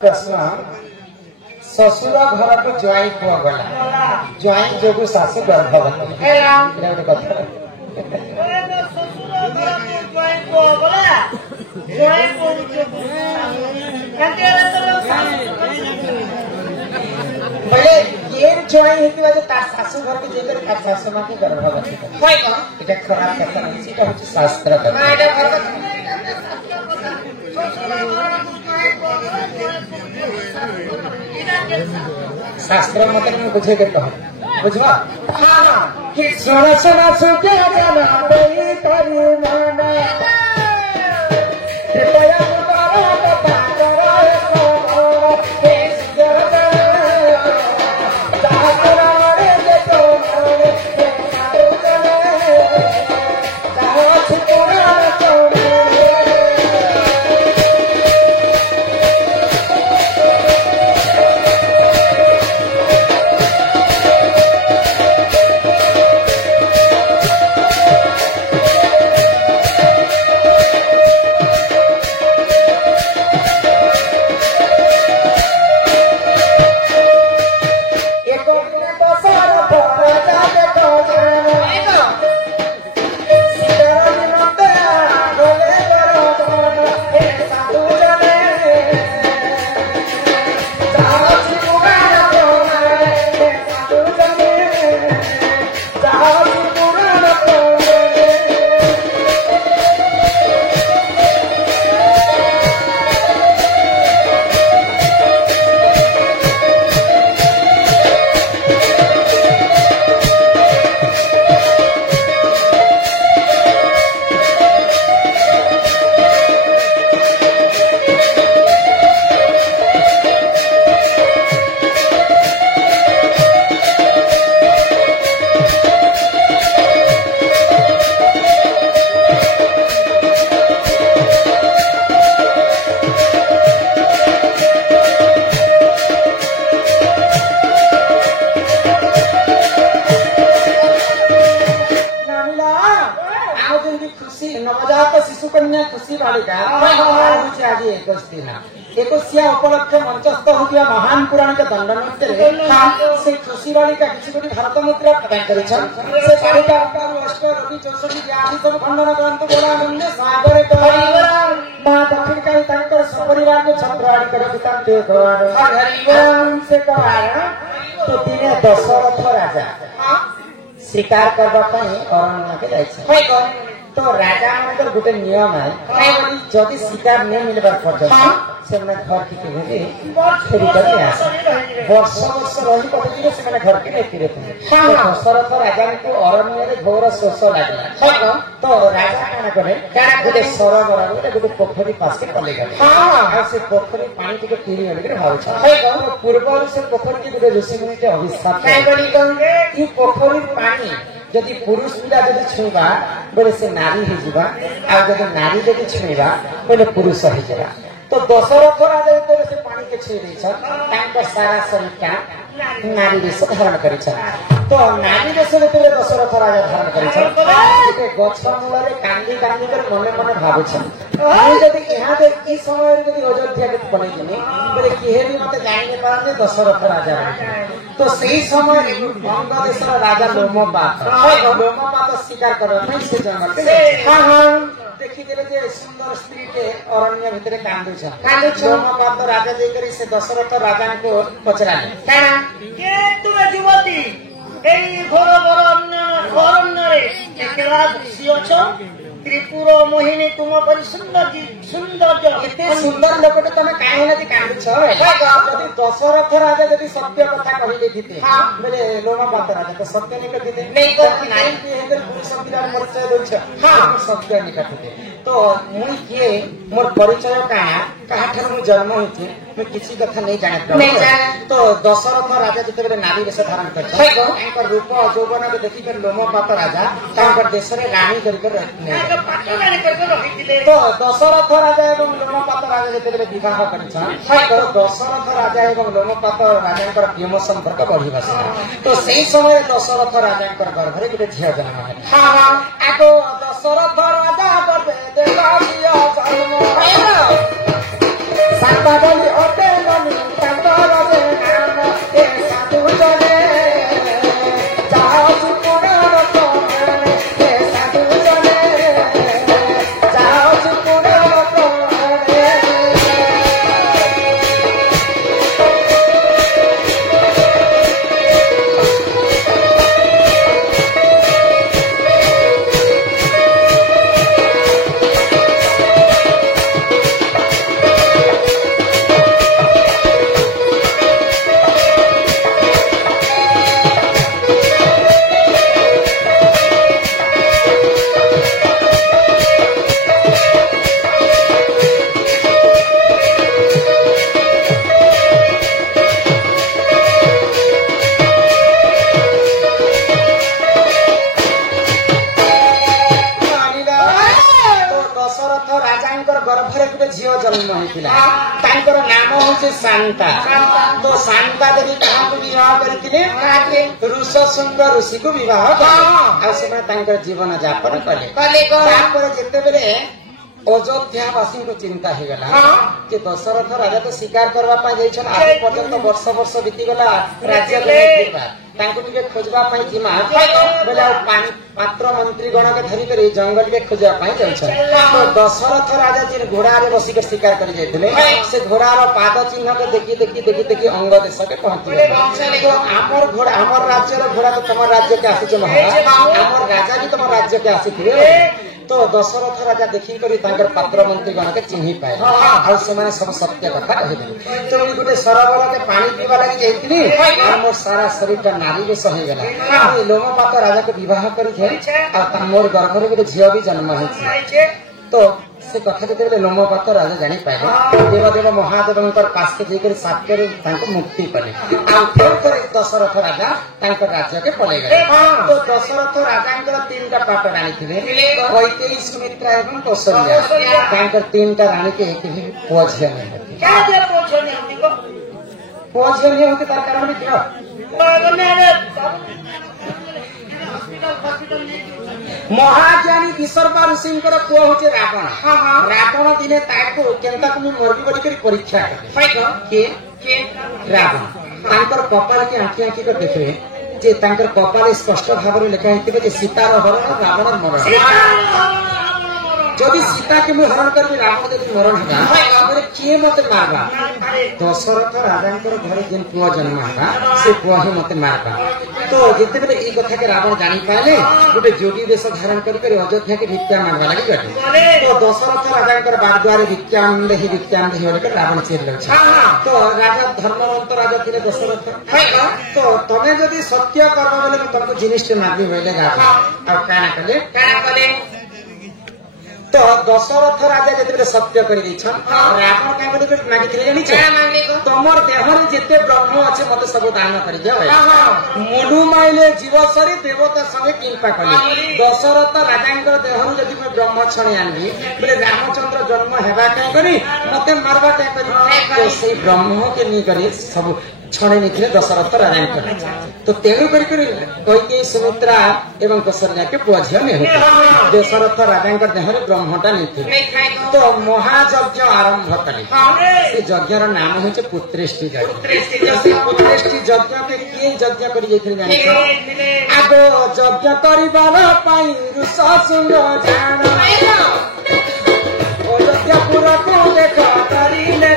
प्रश्न शशुर घर को ज्वाई पुआ गला ज्वाई जो शाशु गर्भवती बोले ये ज्वाई है शाशु घर के जेकर शाशु माँ की गर्भवती এটা खराब কথা नहीं এটা হচ্ছে শাস্ত্র शास्त्र मतलब में बुझे के कहो बुझवा कि सोना सोना सुके जाना कोई करी माना कृपया मुबारा बता करो सो हे जगत जागरा रे देखो रे सारू चले जाओ पुराना चोरे उपलक्ष मंचस्थ होता महान पुराणिक दंड नृत्य खुशी बालिका किसी गोटे भारत मुद्रा प्रदान कर खंडन करते बोलानंद सागर माँ दक्षिण काली सपरिवार को छत्र आड़ि से तो दिने दशरथ राजा शिकार करने अरण्य के तो राजा मान गोटे नियम है जदि शिकार नहीं मिलवा पर्यटन से घर की फेरी वर्ष वर्ष रही पड़े से घर के नहीं दशरथ राजा को अरण्य घोर शोष लगे तो राजा क्या करे गोटे सरोवर गोटे पोखरी पास कले गले से पोखरी पानी टे पीड़ी बोलिक भाव पूर्व से पोखरी की गोटे ऋषि मुनि अभिशाप पोखरी पानी जदि पुरुष पिला जदि छुईबा बोले से नारी हो जीवा आ जदि नारी जदि छुईबा बोले पुरुष हो जावा तो दशरथ राजा जेतबे से पानी के छुई दै सारा शरीर नारी वेश धारण कर तो नारी वेश जेतबे दशरथ राजा धारण कर गछ मूल कांदी कांदी कर मने मने भावुछन जदि यहाँ ई समय जदि अयोध्या के बनईदिनी बोले किहे भी मते जानी पारते दशरथ राजा तो सही समय बंग देश राजा लोमपात शिकार करने से जन्म देखी सुंदर स्त्री के अरण्य भितर कांदुछ लोमपात राजा देकर से दशरथ राजा को पचराले तुम युवती घोर अरण्य त्रिपुर मोहिनी तुम पर सुंदर इतने सुंदर लोक तुम कहीं कांदुछ दशरथ राजा जब सत्य कथा कही बोले लोमपात राजा तो सत्य निकट पुरुष परिचय सत्य निकट तो मुई किए मोर परिचय क्या जन्म होती मैं किसी कथा नहीं जाने तो दशरथ राजा जिते नारी वेश धारण कर रूप यौवन को देखिक लोमपात राजा देश में राणी कर तो दशरथ राजा एवं लोमपात राजा जिते विवाह कर दशरथ राजा एवं लोमपात राजा प्रेम संपर्क बढ़िया तो से समय दशरथ राजा गर्भ में गोटे झील जन्म है आग दशरथ राजा सात जन्म होता तांकर नाम हूँ शांता तो शांता देवी क्या विवाह करते ऋषशृंग ऋषि को विवाह कले जीवन यापन कले जिते अयोध्यावासी को चिंता हो गला कि दशरथ राजा तो शिकार करने आज पर्यंत वर्ष वर्ष बीतीगला राज्य खोजवा बोले पात्र मंत्री गण के धरिक जंगल के खोजापी तो दशरथ राजा जी घोड़ा बसिक शिकार कर घोड़ार पाद चिन्ह के देखी देखी देखी देखी अंग देश के पहुंची तो आमर घोड़ा आमर राज्य घोड़ा तो तुम राज्य के आसी महाराज आमर राजा भी तुम राज्य के आसी तो दशरथ राजा देखिक पात्र मंत्री गण के चिन्ह पाए आ सब सत्य कथा कहले तो गोटे सरबल के पानी पीवा लगी जाइए मोर सारा शरीर का नारी बेश हो गला लोमपात राजा को विवाह कर मोर गर्भ गोटे झील भी जन्म हो तो से कथा जो लोमपात राजा जानी पाए देवदेव महादेव पास के जाकर साक्ष्य मुक्ति कले दशरथ राजा राज्य के पलि गए तो दशरथ राजा तीन टा पाट राणी थे कैकेयी सुमित्रा एवं कौशल्या तीन टा राणी के एक भी पुआ झील नहीं पुआ झील नहीं होते तार कारण महाज्ञानी विसर्गा ऋषि पुआ हूँ रावण रावण दिने मरबी बोल परीक्षा कले रावण कपाल के आखि आखि कर देखिए जे कपाल स्पष्ट भाव लिखा है सीतार हरण रावण मरण जदि सीता के मुझे हरण करी रावण यदि मरण है किए मत मारवा दशरथ राजा घर जेन पुआ जन्म है से पुआ ही मत मारवा तो जिते बेले ये कथा के रावण जानी पाले गोटे जोगी वेश धारण कर अयोध्या के भिक्षा मांगवा लगे गले तो दशरथ राजा बारद्वारे भिक्षांदे ही बोलकर रावण चिल्ल तो राजा धर्मवंत राजा थे दशरथ तो तमें जदि सत्य कर बोले तुमको जिनिस मारबी बोले रावण आ कले तो दशरथ राजा जिते सत्य कर रावण क्या मागिले जानी तुमर देह जिते ब्रह्म अच्छे मत सब दान कर मुडू माइले जीव सरी देवता संगे कृपा कले दशरथ राजा देह जदि मैं ब्रह्म छणी आनी बोले रामचंद्र जन्म हेबा कहीं मत मारवा कहीं से ब्रह्म के नहीं सब छड़े नहीं दशरथ राजा तो तेणु कैकेयी सुमित्रा एवं कौशल्या के पुआ झील नहीं दशरथ राजा देह ब्रह्मटा नहीं तो महायज्ञ आरंभ कले यज्ञ नाम हूँ पुत्रेष्टि यज्ञ पुत्रेष्टि यज्ञ के किए यज्ञ कर आगो यज्ञ कर ऋषशृंग जान अयोध्यापुर को देख करिले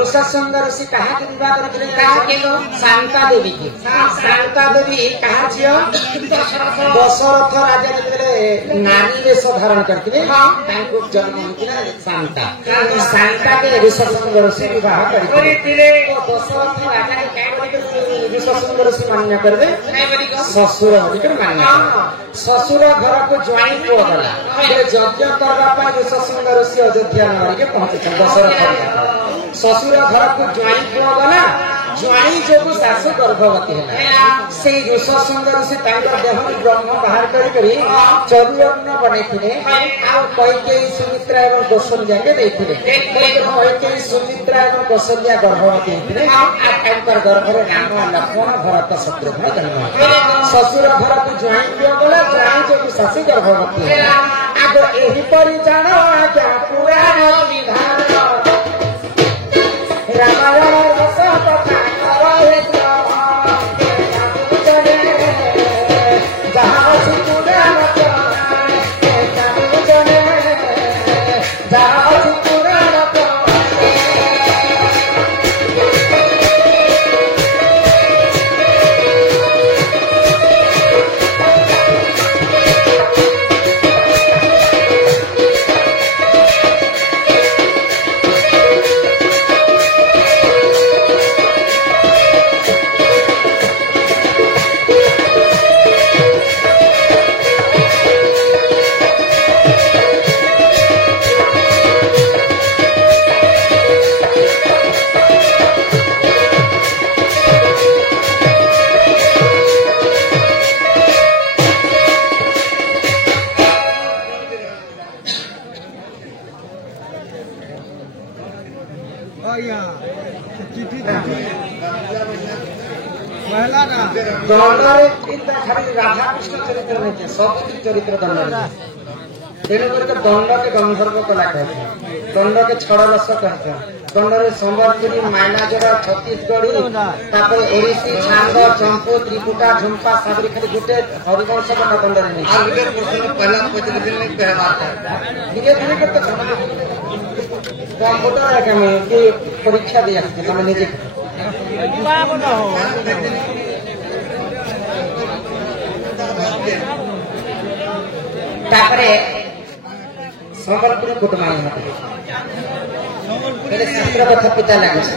ऋषशृंग ऋषि कहा के विवाह करते शांता देवी की शांता देवी कहा झील दशरथ राजा जो नारी वेश धारण करते जन्म होता शांता शांता के ऋषशृंग ऋषि विवाह करते दशरथ राजा ऋषशृंग ऋषि मान्य करते ससुर बोलिकर मान्य ससुर घर को ज्वाई पुआ गला यज्ञ करने ऋषशृंग ऋषि अयोध्या नगरी के पहुंचे दशरथ ससुर घर को ज्वाई पुआ गला ज्वाई जो शाशु गर्भवती है से ऋषशृंग ऋषि देह ब्रह्म बाहर कर चरुअन्न बने कैकेयी सुमित्रा एवं कौशल्या के कैकेयी सुमित्रा एवं कौशल्या गर्भवती होते गर्भ राम लक्ष्मण भरत शत्रुघ्न जन्म ससुर घर को ज्वाई पुआ गला ज्वाई जो शाशु गर्भवती है आग एहीपरि जान आज्ञा पुराण विधान रामायण रस ଦଣ୍ଡରେ ତିନିଟା ଛାଡ଼ି ରାଧାକୃଷ୍ଣ ଚରିତ୍ର ନେଇছে ସବୁ ଚରିତ୍ର ଦଣ୍ଡରେ ତେଣୁକରି ତ ଦଣ୍ଡକେ ଗନ୍ଧର୍ବ କଲା କହିছে ଦଣ୍ଡକେ ଛଡ଼ ରସ କହିছে ଦଣ୍ଡରେ ସମ୍ବଲପୁରୀ ମାଇନାଜର ଛତିଶଗড়ୀ ତାପରେ ଓଡ଼ିଶୀ ଛାଙ୍ଗ ଚମ୍ପୁ ତ୍ରିପୁଟା ଝୁମ୍ପା ସାବରୀ ଖାଲି ଗୋଟେ ହରିବଂଶ କଥା ଦଣ୍ଡରେ ନେଇছে আর ଗୋଟେ ପ୍ରଶ୍ନ ପହିଲା ପଚାରିଥିଲି ବ୍ୟବହାର ଧୀରେ ଧୀରେ করতে কম্পিউটার একামে কি পরীক্ষা দিয়ে আসছে তুমি নিজে তারপরে সম্বলপুরী কুটুমাই শাস্ত্র কথা পিতা লাগছে